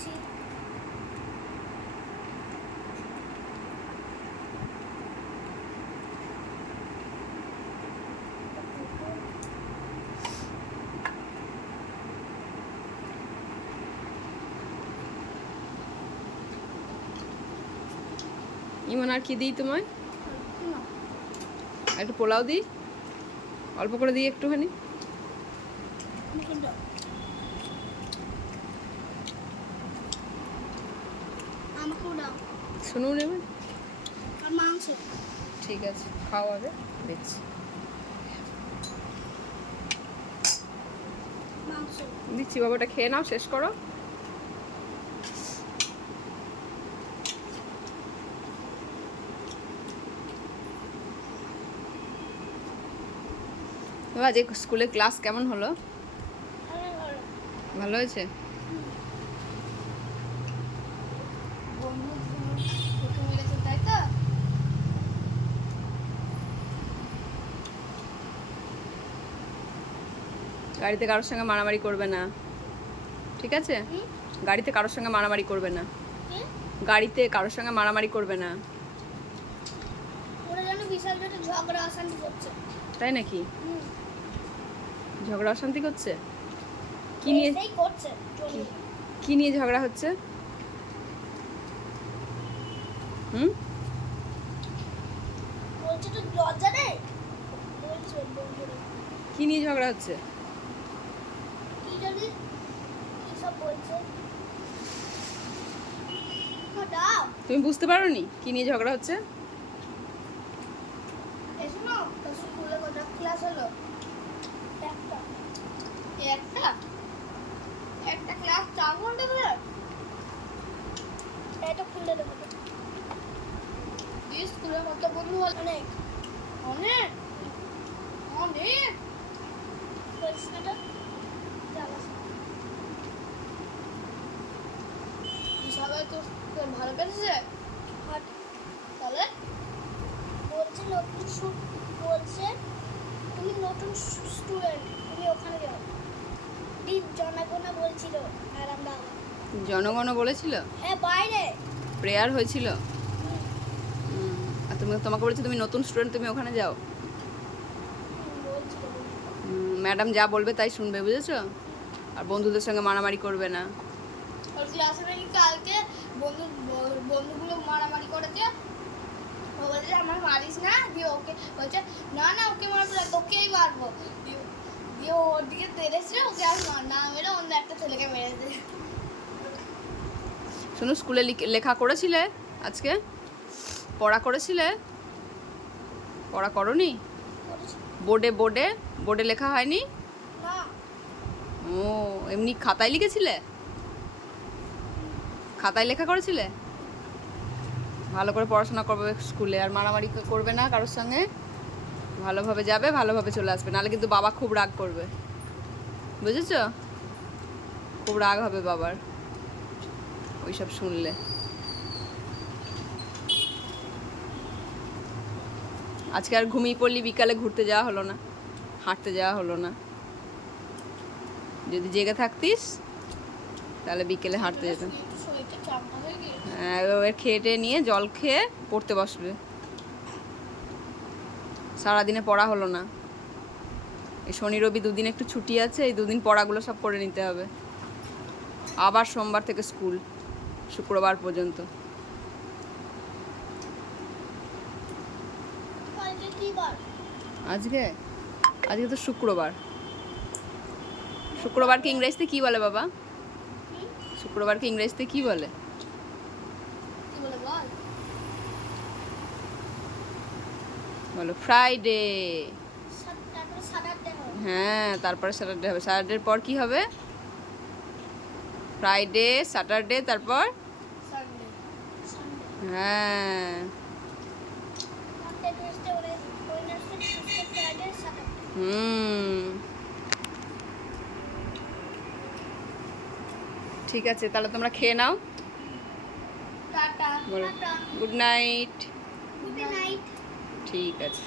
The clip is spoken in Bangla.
দিচ্ছি। ইমন আর কি দিই তোমায়? একটু পোলাও দিই, অল্প করে দিই একটুখানি। আমাকেও দাও। শুনুন এবার, আর মাংস। ঠিক আছে, খাও আগে, দিচ্ছি। মাংস দিচ্ছি বাবা, ওটা খেয়ে নাও, শেষ করো। বাবা, যে স্কুলে ক্লাস কেমন হলো? ভালো হয়েছে? তাই তো? গাড়িতে কারোর সঙ্গে মারামারি করবে না, ঠিক আছে? গাড়িতে কারোর সঙ্গে মারামারি করবে না, গাড়িতে কারোর সঙ্গে মারামারি করবে না। ওরা যেন বিশাল জোরে ঝগড়া অশান্তি করছে। তাই নাকি? ঝগড়া অশান্তি করছে? কি নিয়ে করছে? কি নিয়ে ঝগড়া হচ্ছে? বলছে তো লজ্জা নেই। কি নিয়ে ঝগড়া হচ্ছে? কি জানি কি সব বলছে। দাও। তুমি বুঝতে পারোনি কি নিয়ে ঝগড়া হচ্ছে? এসো না, তোর স্কুলে কটা ক্লাস হলো? একটা। একটা? একটা ক্লাস 4 ঘন্টা ধরে? এটা খুলে দেবো। এই স্কুলে কত বন্ধু হল? অনেক অনেক অনেক। বলছিস না তো? সবাই তো ভালো পেয়েছে। তাহলে বলছে নতুন বলছে তুমি নতুন স্টুডেন্ট, তুমি ওখানে যাও। জনগণ বলছিল ম্যাডাম দাদা। জনগণ বলেছিল? হ্যাঁ, বাইরে প্রেয়ার হয়েছিল। আর তোমাকে বলেছে তুমি নতুন স্টুডেন্ট, তুমি ওখানে যাও। বলছিল। ম্যাডাম যা বলবে তাই শুনবে, বুঝেছো? আর বন্ধুদের সঙ্গে মারামারি করবে না। ওর ক্লাসে নাকি কালকে বন্ধুগুলো মারামারি করেছে। ও বলছে আমার মারিস না, দিয়ে ওকে বলছে না না ওকে মারবো না, তোকেই মারবো। দিয়ে ওর দিকে তেড়েছে, ওকে আর না মেরে অন্য একটা ছেলেকে মেরেছে। শোনো, স্কুলে লেখা করেছিলে আজকে? পড়া করেছিলে? পড়া করনি? বোর্ডে বোর্ডে বোর্ডে লেখা হয়নি? না। ও, এমনি খাতায় লিখেছিলে? খাতায় লেখা করেছিলে? ভালো করে পড়াশোনা করবে স্কুলে, আর মারামারি করবে না কারোর সঙ্গে। ভালোভাবে যাবে, ভালোভাবে চলে আসবে, নাহলে কিন্তু বাবা খুব রাগ করবে, বুঝেছো? খুব রাগ হবে বাবার ওইসব শুনলে। আজকে আর ঘুমিয়ে পড়লি, বিকালে ঘুরতে যাওয়া হলো না, হাঁটতে যাওয়া হলো না। যদি জেগে থাকতিস তাহলে বিকেলে হাঁটতে যেতাম। হ্যাঁ, এবার খেয়ে টেয়ে নিয়ে জল খেয়ে পড়তে বসবে। সারাদিনে পড়া হলো না। এই শনি রবি দুদিন একটু ছুটি আছে, এই দুদিন পড়াগুলো সব করে নিতে হবে। আবার সোমবার থেকে স্কুল, শুক্রবার পর্যন্ত। আজকে আজকে তো শুক্রবার। শুক্রবারকে ইংরেজিতে কি বলে বাবা? শুক্রবারকে ইংরেজিতে কি বলে? বলো ফ্রাইডে। হ্যাঁ, তারপরে স্যাটারডে হবে। স্যাটারডের পর কি হবে? ফ্রাইডে, স্যাটারডে, তারপর হ্যাঁ। ঠিক আছে, তাহলে তোমরা খেয়ে নাও। Tata. Good night. Good night. ঠিক আছে।